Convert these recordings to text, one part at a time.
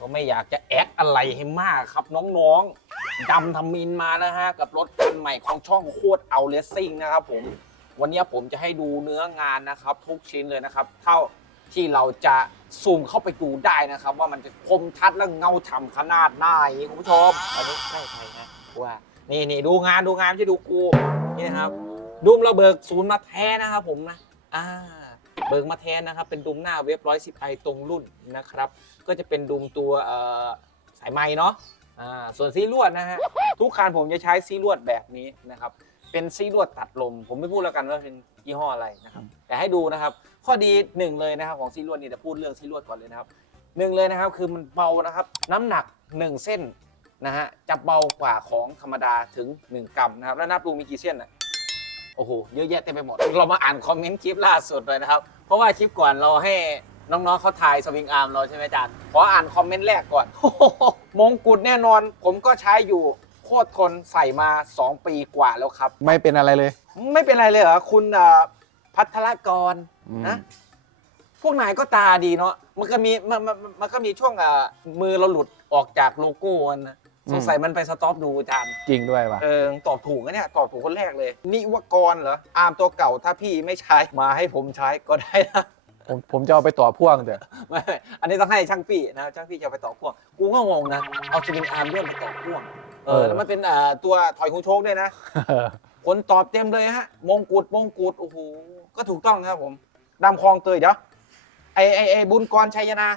ก็ไม่อยากจะแอคอะไรให้มากครับน้องๆดำทำมินมานะฮะ กับรถคันใหม่ของช่องโคตรเอาเลสซิ่งนะครับผม วันนี้ผมจะให้ดูเนื้องานนะครับ ทุกชิ้นเลยนะครับ เท่าที่เราจะซูมเข้าไปดูได้นะครับ ว่ามันจะคมชัดและเงาฉ่ำขนาดไหนคุณผู้ชมอันนี้ใช่ใครนะว่านี่นี่ดูงานดูงานไม่ใช่ดูกูนี่นะครับดุมเราเบิกศูนย์มาแท้นะครับผมนะอ่า เบิกมาแท้นะครับ เป็นดุมหน้าเว็บร้อยสิบไอตรงรุ่นนะครับ ก็จะเป็นดุมตัวสายไม้เนาะส่วนซีลวดนะฮะทุกคันผมจะใช้ซีลวดแบบนี้นะครับเป็นซีลวดตัดลม ผมไม่พูดแล้วกันว่าเป็นยี่ห้ออะไรนะครับ แต่ให้ดูนะครับ ข้อดีหนึ่งเลยนะครับของซีลวดนี่จะพูดเรื่องซีลวดก่อนเลยนะครับหนึ่งเลยนะครับ คือมันเบานะครับ น้ำหนัก 1 เส้นนะฮะจะเบากว่าของธรรมดาถึง 1กรัมนะครับแล้วนับดูมีกี่เส้นนะ โอ้โหเยอะแยะเต็มไปหมด เรามาอ่านคอมเมนต์คลิปล่าสุดเลยนะครับ เพราะว่าคลิปก่อนเราให้น้องๆเขาทายสวิงอาร์มเราใช่ไหมอาจารย์ขออ่านคอมเมนต์แรกก่อนมงกุฎแน่นอน ผมก็ใช้อยู่โคตรทนใส่มา 2 ปีกว่าแล้วครับ ไม่เป็นอะไรเลย ไม่เป็นไรเลยเหรอคุณเอ่อพัทรกรอืม นะ พวกนายก็ตาดีเนาะมันก็มีมันมันมันมันก็มีช่วงเอ่อมือเราหลุดออกจากโลโก้มันนะ สงสัยมันไปสต็อปดูอาจารย์จริงด้วยว่ะเออตอบถูกนะเนี่ยตอบถูกคนแรกเลย นิวกรเหรออาร์มตัวเก่าถ้าพี่ไม่ใช้มาให้ผมใช้ก็ได้นะผมผมจะเอาไปต่อพ่วงแต่ไม่ไม่อันนี้ต้องให้ช่างพี่นะช่างพี่จะเอาไปต่อพ่วงกูก็งงนะเอาสวิงอาร์มเลื่อนไปต่อพ่วงเออแล้วมันเป็นเอ่อตัวถอยหูโชคด้วยนะคนตอบเต็มเลยฮะ มงกุฎมงกุฎโอ้โหก็ถูกต้องนะครับผมดำคลองเตยเดี๋ยวไอไอไอบุญกรชัยนา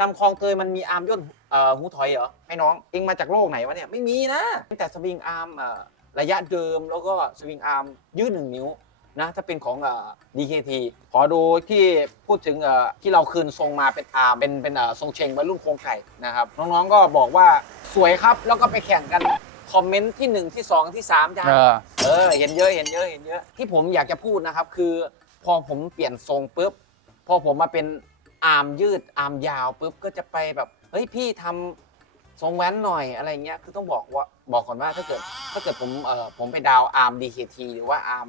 ดำคลองเตยมันมีอาร์มย่นเอ่อหูถอยเหรอไอ้น้องเองมาจากโลกไหนวะเนี่ยไม่มีนะแต่สวิงอาร์มเอ่อระยะเดิมแล้วก็สวิงอาร์มยืดหนึ่งนิ้วนะถ้าเป็นของเอ่อ DKT ขอดูที่พูดถึงเอ่อที่เราคืนทรงมาเป็นอาร์มเป็นเป็นเอ่อทรงเชงวัยรุ่นโครงไก่นะครับน้องๆก็บอกว่าสวยครับแล้วก็ไปแข่งกันคอมเมนต์ที่หนึ่งที่สองที่สามจ้า เออ เออเห็นเยอะเห็นเยอะเห็นเยอะที่ผมอยากจะพูดนะครับ คือพอผมเปลี่ยนทรงปุ๊บพอผมมาเป็น อาร์มยืดอาร์มยาวปุ๊บก็จะไปแบบเฮ้ยพี่ทำทรงแว้นหน่อยอะไรเงี้ยคือต้องบอกว่าบอกก่อนว่าถ้าเกิดถ้าเกิดผมเออผมไปดาวอาร์ม DKT หรือว่าอาร์ม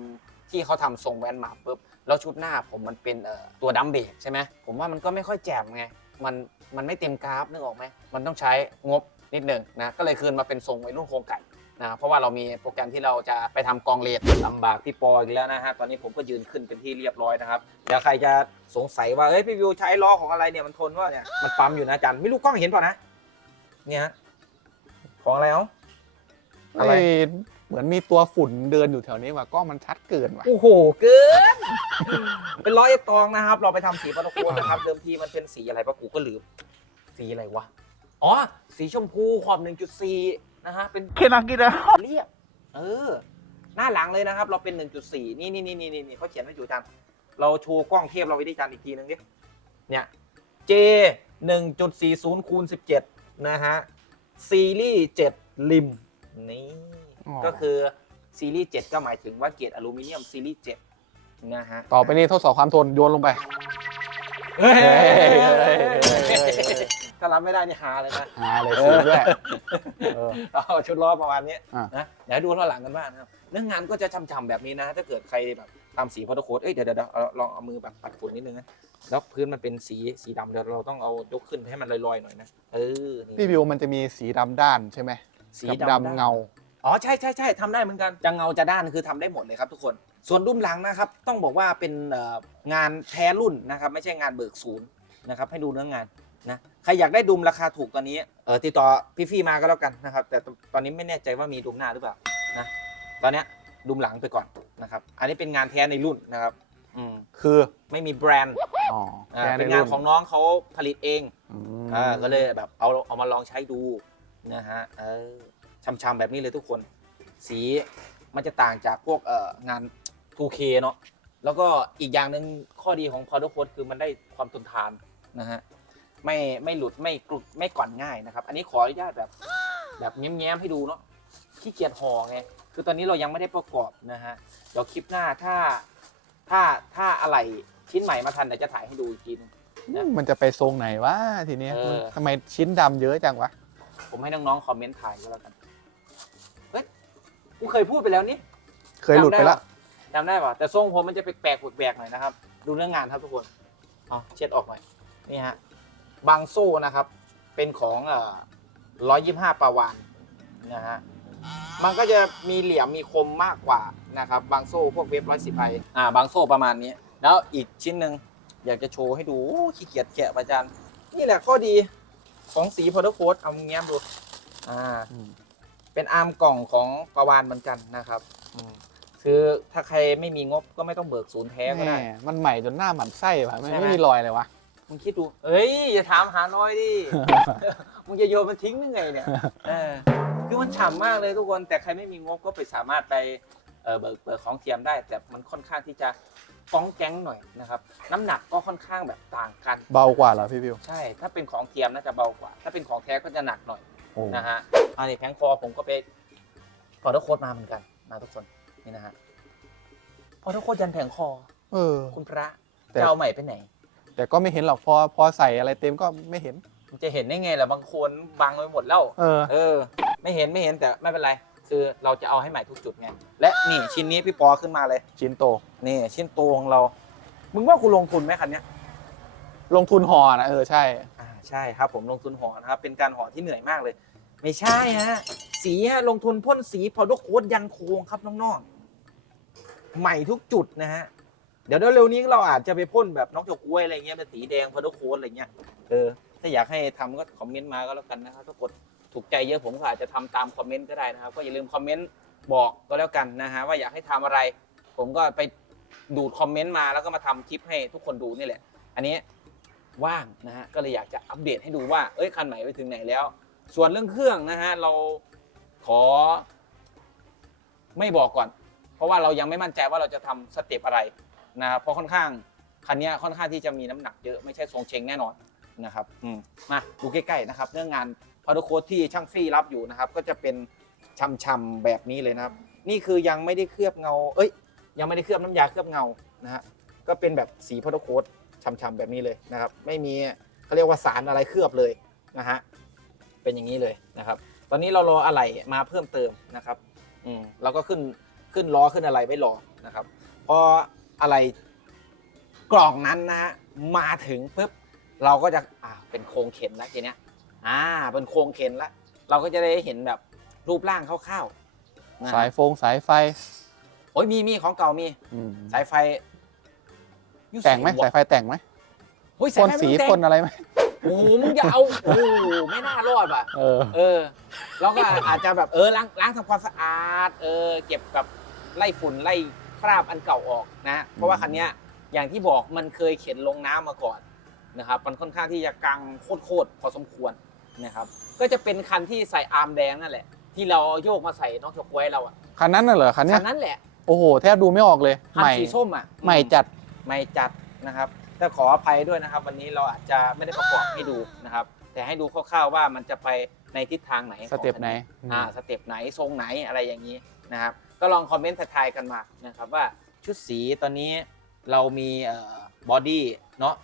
ที่เขาทำทรงแว้นมาปุ๊บแล้วชุดหน้าผมมันเป็นเอ่อตัวดัมเบรกใช่ไหมผมว่ามันก็ไม่ค่อยแจ่มไงมันมันไม่เต็มกราฟนึกออกไหมมันต้องใช้งบนิดหนึ่งนะก็เลยคืนมาเป็นทรงวัยรุ่นโครงไก่ นะเพราะว่าเรามีโปรแกรมที่เราจะไปทำกองเลด ลำบากพี่ปออีกแล้วนะฮะ ตอนนี้ผมก็ยืนขึ้นเป็นที่เรียบร้อยนะครับเดี๋ยวใครจะสงสัยว่าเฮ้ยพี่วิวใช้ล้อของอะไรเนี่ยมันทนว่าเนี่ย มันปั๊มอยู่นะอาจารย์ไม่รู้กล้องเห็นเปล่านะ เนี่ยฮะของอะไรเอ้า อะไรเอ้ยเหมือนมีตัวฝุ่นเดินอยู่แถวนี้ว่ะกล้องมันชัดเกินว่ะ โอ้โห เกิน เป็นร้อยตองนะครับ เราไปทำสีปาโตโคนนะครับ เดิมทีมันเป็นสีอะไรปะกูก็ลืม สีอะไรวะ อ๋อ สีชมพูขอบ 1.4 นะฮะเป็นเคนักกินนะเรียบ เออ หน้าหลังเลยนะครับ เราเป็น 1.4 นี่นี่นี่นี่นี่เขาเขียนไว้อยู่จานเราโชว์กล้องเทียบเราไว้ที่จานอีกทีนึงดิเนี่ย J 1.40คูณ17 นะฮะ ซีรีส์7ลิม นี่อ๋อก็คือซีรีส์ 7 ก็หมายถึงว่าเกรดอลูมิเนียมซีรีส์ 7 นะฮะ ต่อไปนี้ทดสอบความทนโยนลงไป เฮ้ยเฮ้ยเฮ้ยเฮ้ยเฮ้ยถ้ารับไม่ได้นี่ฮาเลยนะหาเลยสีด้วยเออ เอาชุดล้อประมาณนี้อะ นะเดี๋ยวให้ดูล้อหลังกันบ้างนะครับเนื้องานก็จะช่ำๆแบบนี้นะ ถ้าเกิดใครแบบทำสีพอตโคดเอ้ยเดี๋ยวเดี๋ยวเดี๋ยวเอาลองเอามือแบบปัดฝุ่นนิดนึงนะแล้วพื้นมันเป็นสีสีดำเดี๋ยวเราต้องเอายกขึ้นให้มันลอยๆหน่อยนะเออนี่พี่วิวมันจะมีสีดำด้านใช่ไหมสีกับดำดำเงา อ๋อใช่ใช่ใช่ทำได้เหมือนกันจะเงาจะด้านคือทำได้หมดเลยครับทุกคน ส่วนดุ้มหลังนะครับ ต้องบอกว่าเป็นเอ่องานแท้รุ่นนะครับ ไม่ใช่งานเบิกศูนย์นะครับให้ดูเนื้องานนะ ใครอยากได้ดุมราคาถูกตอนนี้เออติดต่อพี่ฟี่มาก็แล้วกันนะครับ แต่ตอนนี้ไม่แน่ใจว่ามีดุมหน้าหรือเปล่านะตอนเนี้ยดุมหลังไปก่อนนะครับ อันนี้เป็นงานแท้ในรุ่นนะครับอืมคือไม่มีแบรนด์อ๋ออ่าแค่เป็นงานของน้องเขาผลิตเองอืมอ่าก็เลยแบบเอาเอามาลองใช้ดูนะฮะเออช้ำๆแบบนี้เลยทุกคน สีมันจะต่างจากพวกเอ่องาน 2K เนาะแล้วก็อีกอย่างหนึ่งข้อดีของ Powder Coat คือมันได้ความทนทานนะฮะ ไม่ไม่หลุดไม่กรุดไม่ก่อนง่ายนะครับ อันนี้ขออนุญาตแบบ แบบแง้มๆให้ดูเนาะขี้เกียจห่อไงคือตอนนี้เรายังไม่ได้ประกอบนะฮะเดี๋ยวคลิปหน้าถ้าถ้าถ้าอะไรชิ้นใหม่มาทันเดี๋ยวจะถ่ายให้ดูอีกทีนึงมันจะไปทรงไหนวะทีเนี้ยเออ ทำไมชิ้นดำเยอะจังวะ ผมให้น้องๆคอมเมนต์ถ่ายก็แล้วกันเฮ้ยกูเคยพูดไปแล้วนี่ เคยหลุดไปละจำได้ป่ะแต่ทรงผมมันจะแปลกๆแปลกๆหน่อยนะครับ ดูเรื่องงานครับทุกคน เอาเช็ดออกหน่อย นี่ฮะ บางโซ่นะครับ เป็นของเอ่อ125ปาวานนะฮะมันก็จะมีเหลี่ยมมีคมมากกว่านะครับ บางโซ่พวกเวฟร้อยสิบไออ่า บางโซ่ประมาณนี้ แล้วอีกชิ้นหนึ่งอยากจะโชว์ให้ดูโอ้ขี้เกียจแกะประจันนี่แหละข้อดีของสีพอร์โค้ดเอาแง้มดู อ่าอืมเป็นอาร์มกล่องของประวานเหมือนกันนะครับอืมคือถ้าใครไม่มีงบก็ไม่ต้องเบิกศูนย์แท้ก็ได้แม่มันใหม่จนหน้าหมันไส้ว่ะไม่ใช่ไหมไม่มีรอยเลยวะ มึงคิดดูเอ้ย อย่าถามหาน้อยดิ มึงจะโยนมันทิ้งได้ไงเนี่ยเออคือมันฉ่ำมากเลยทุกคน แต่ใครไม่มีงบก็ไปสามารถไปเออเบิกเบิกของเทียมได้ แต่มันค่อนข้างที่จะก้องแก๊งหน่อยนะครับ น้ำหนักก็ค่อนข้างแบบต่างกัน เบากว่าเหรอพี่บิวใช่ ถ้าเป็นของเทียมน่าจะเบากว่า ถ้าเป็นของแท้ก็จะหนักหน่อย โอ้นะฮะอันนี้แผงคอผมก็ไปพอร์ตโค้ดมาเหมือนกันนะทุกคน นี่นะฮะพอร์ตโค้ดยันแผงคอ เออ คุณพระแต่ จะเอาใหม่ไปไหน แต่ก็ไม่เห็นหรอกพอพอใส่อะไรเต็มก็ไม่เห็นมันจะเห็นได้ไงล่ะบางคนบังไว้หมดแล้ว เออ เออ ไม่เห็นไม่เห็นแต่ไม่เป็นไร คือเราจะเอาให้ใหม่ทุกจุดไง และนี่ชิ้นนี้พี่ปอขึ้นมาเลย ชิ้นโต นี่ชิ้นโตของเรา มึงว่ากูลงทุนไหมคันเนี้ยลงทุนห่อนะเออใช่ อ่าใช่ครับผมลงทุนห่อนะครับ เป็นการห่อที่เหนื่อยมากเลย ไม่ใช่ฮะ สีฮะลงทุนพ่นสีพอดโค้ดยันโครงครับน้องๆ ใหม่ทุกจุดนะฮะเดี๋ยวเร็วๆนี้เราอาจจะไปพ่นแบบน้องจกกล้วยอะไรเงี้ยเป็นสีแดงพอดโค้ดอะไรเงี้ยเออถ้าอยากให้ทำก็คอมเมนต์มาก็แล้วกันนะครับถ้ากดถูกใจเยอะผมก็อาจจะทำตามคอมเมนต์ก็ได้นะครับ ก็อย่าลืมคอมเมนต์บอกก็แล้วกันนะฮะว่าอยากให้ทำอะไร ผมก็ไปดูดคอมเมนต์มาแล้วก็มาทำคลิปให้ทุกคนดูนี่แหละ อันนี้ว่างนะฮะก็เลยอยากจะอัปเดตให้ดูว่าเอ้ยคันใหม่ไปถึงไหนแล้ว ส่วนเรื่องเครื่องนะฮะเราขอ ไม่บอกก่อน เพราะว่าเรายังไม่มั่นใจว่าเราจะทำสเต็ปอะไร นะครับเพราะค่อนข้างคันเนี้ยค่อนข้างที่จะมีน้ำหนักเยอะไม่ใช่ทรงเชงแน่นอนนะครับอืมมาดูใกล้ๆนะครับเรื่องงานพาร์โค้ดที่ช่างฟี่รับอยู่นะครับ ก็จะเป็นช่ำๆแบบนี้เลยนะครับ นี่คือยังไม่ได้เคลือบเงา เอ้ย ยังไม่ได้เคลือบน้ำยาเคลือบเงานะฮะก็เป็นแบบสีพาร์โค้ดช่ำๆแบบนี้เลยนะครับ ไม่มีเขาเรียกว่าสารอะไรเคลือบเลยนะฮะเป็นอย่างนี้เลยนะครับ ตอนนี้เรารออะไหล่มาเพิ่มเติมนะครับ อืมเราก็ขึ้นขึ้นล้อขึ้นอะไรไว้รอนะครับ พอ อะไรกล่องนั้นนะฮะมาถึงปุ๊บเราก็จะอ่าเป็นโครงเข็นแล้วทีเนี้ยอ่าเป็นโครงเข็นแล้วเราก็จะได้เห็นแบบรูปร่างคร่าวๆนะฮะสายฟงสายไฟโอ้ยมีมีของเก่ามี อืมสายไฟอยู่แต่งไหมวะสายไฟแต่งไหมเฮ้ยพ่สายนไฟสีไม่แต่ง พ่นอะไรไหมโอ้โหมึงอย่าเอา โอ้โหไม่น่ารอดว่ะ เออ เออเราก็อาจจะแบบเออล้างล้างทำความสะอาด เออ เก็บกับไล่ฝุ่นไล่ คราบอันเก่าออกนะ เพราะว่าคันเนี้ยอย่างที่บอกมันเคยเข็นลงน้ำมาก่อนนะครับ มันค่อนข้างที่จะกังโคตรๆพอสมควรนะครับ ก็จะเป็นคันที่ใส่อาร์มแดงนั่นแหละ ที่เราโยกมาใส่นอกจากไว้เราอะคันนั้นน่ะเหรอคันเนี้คัยนนั้นแหละโอ้โหแทบดูไม่ออกเลยคันใหม่สีส้มอะใหม่จัดใหม่จัดนะครับแต่ขออภัยด้วยนะครับ วันนี้เราอาจจะไม่ได้ประกอบให้ดูนะครับ แต่ให้ดูคร่าวๆว่ามันจะไปในทิศทางไหนสเต็ปไหนอ่าสเต็ปไหนทรงไหนอะไรอย่างนี้นะครับ ก็ลองคอมเมนต์ทายๆกันมานะครับว่าชุดสีตอนนี้เรามีบอดี้เนาะ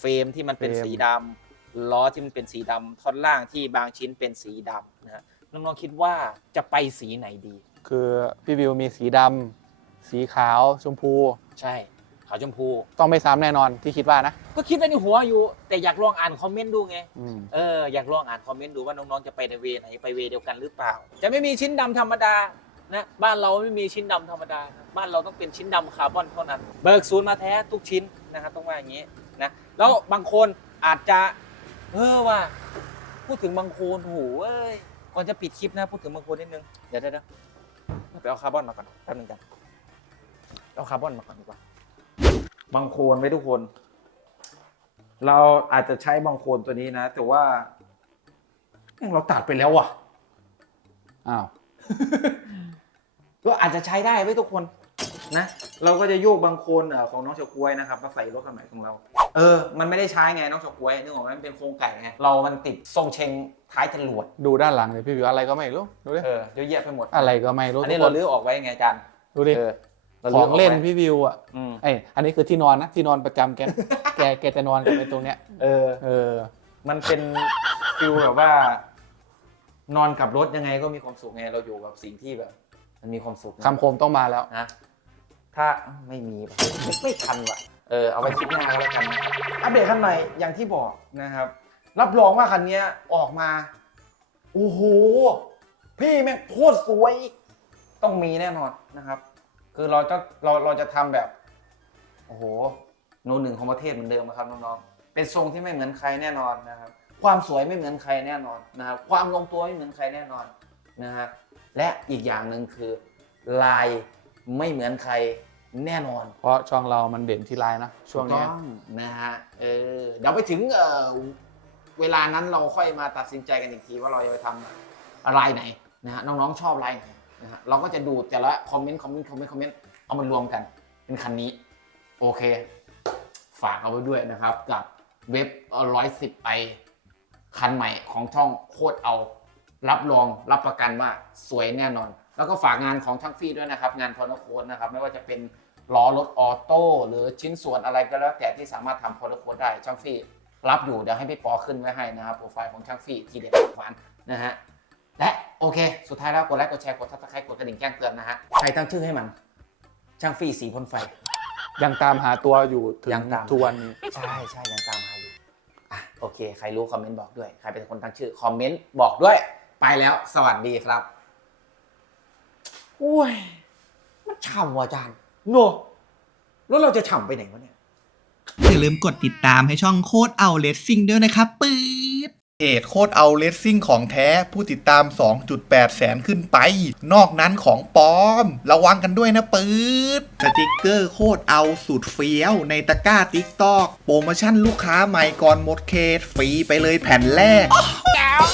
เฟรมที่มันเป็นเฟรม สีดำล้อที่มันเป็นสีดำท่อนล่างที่บางชิ้นเป็นสีดำนะฮะน้องๆคิดว่าจะไปสีไหนดี คือพี่วิวมีสีดำสีขาวชมพู ใช่ ขาวชมพู ต้องไม่ซ้ำแน่นอนที่คิดว่านะก็คิดไว้ในหัวอยู่ แต่อยากลองอ่านคอมเมนต์ดูไง อืม เอออยากลองอ่านคอมเมนต์ดูว่าน้องๆจะไปในเวไหนไปเวเดียวกันหรือเปล่า จะไม่มีชิ้นดำธรรมดา นะบ้านเราไม่มีชิ้นดำธรรมดานะบ้านเราต้องเป็นชิ้นดำคาร์บอนเท่านั้น เบิกศูนย์มาแท้ทุกชิ้นนะครับต้องว่าอย่างนี้นะแล้วบางคนอาจจะเออว่า พูดถึงบางโคนโอ้โหเอ้ยก่อนจะปิดคลิปนะพูดถึงบางโคนนิดนึงเดี๋ยวเดี๋ยวเดี๋ยวไปเอาคาร์บอนมาก่อนแป๊บนึงกันเอาคาร์บอนมาก่อนดีกว่าบางโคนไว้ทุกคน เราอาจจะใช้บางโคนตัวนี้นะ แต่ว่าเราตัดไปแล้วอะอ้าว ก็อาจจะใช้ได้ไว้ยทุกคนนะ เราก็จะโยกบางโคนเอ่อของน้องเฉาก๊วยนะครับมาใส่รถคันใหม่ของเรา เออ มันไม่ได้ใช้ไงน้องเฉาก๊วยนึกออกไหมมันเป็นโครงไก่ไงเรามันติดทรงเชงท้ายจรวดดูด้านหลังเลยพี่วิวอะไรก็ไม่รู้ ดูดิ เออเยอะแยะไปหมดอะไรก็ไม่รู้อันนี้ทุกเราคนลื้อออกไว้ไงอาจารย์ดูดิ เออราขลื้องเล่นกไว้พี่วิวอะอืมเอ้ยอันนี้คือที่นอนนะที่นอนประจำแก แกแกจะนอนกับไอ้ตรงเนี้ย เออ เออ มันเป็นฟิลแบบว่า นอนกับรถยังไงก็มีความสุขไงเราอยู่กับสิ่งที่แบบ มันมีความสุขนะคำคมต้องมาแล้ว นะ ถ้าไม่มีว่ะไม่ไม่ทันว่ะ เออ เอาไว้คลิปหน้าก็แล้วกันนะอัปเดตขั้นใหม่อย่างที่บอกนะครับ รับรองว่าคันเนี้ยออกมาโอ้โหพี่แม่งโคตรสวย ต้องมีแน่นอนนะครับ คือเราจะเราเราจะทำแบบโอ้โหโนหนึ่งของประเทศเหมือนเดิมนะครับน้องๆเป็นทรงที่ไม่เหมือนใครแน่นอนนะครับ ความสวยไม่เหมือนใครแน่นอนนะครับ ความลงตัวไม่เหมือนใครแน่นอนนะฮะ และอีกอย่างหนึ่งคือลายไม่เหมือนใครแน่นอนเพราะช่องเรามันเด่นที่ลายนะช่วงเนี้ย ถูกต้องนะฮะเออเดี๋ยวไปถึงเอ่อเวลานั้นเราค่อยมาตัดสินใจกันอีกทีว่าเราจะไปทำลายไหนนะฮะน้องๆชอบลายไหนนะฮะเราก็จะดูแต่ละคอมเมนต์คอมเมนต์คอมเมนต์คอมเมนต์เอามารวมกัน เป็นคันนี้ โอเค ฝากเอาไว้ด้วยนะครับ กับเว็บร้อยสิบไปคันใหม่ของช่องโคตรเอา รับรองรับประกันว่าสวยแน่นอน แล้วก็ฝากงานของช่างฟี่ด้วยนะครับ งานพอลโค้ดนะครับ ไม่ว่าจะเป็นล้อรถออโต้หรือชิ้นส่วนอะไรก็แล้วแต่ที่สามารถทำพอลโค้ดได้ช่างฟี่รับอยู่เดี๋ยวให้พี่ปอขึ้นไว้ให้นะครับโปรไฟล์ของช่างฟี่ทีเด็ดหวานนะฮะและโอเค สุดท้ายแล้วกดไลค์กดแชร์กดซับสไครต์กดกระดิ่งแจ้งเตือนนะฮะใครตั้งชื่อให้มันช่างฟี่สีพ่นไฟ ยังตามหาตัวอยู่ถึงยังตาม ทุกวันนี้ ใช่ใช่ยังตามมาอยู่อะโอเค ใครรู้คอมเมนต์บอกด้วย ใครเป็นคนตั้งชื่อคอมเมนต์บอกด้วย ไปแล้ว สวัสดีครับโอ้ยมันฉ่ำว่ะอาจารย์โนแล้วเราจะฉ่ำไปไหนวะเนี่ย อย่าลืมกดติดตามให้ช่องโคตรเอาเลสซิ่งด้วยนะครับปื๊ดเพจโคตรเอาเลสซิ่งของแท้ผู้ติดตาม 2.8 แสนขึ้นไป นอกนั้นของปลอม ระวังกันด้วยนะปืดสติกเกอร์โคตรเอาสุดเฟี้ยว ในตะกร้าติ๊กตอกโปรโมชั่นลูกค้าใหม่ก่อนหมดเขตฟรีไปเลยแผ่นแรกแก้ว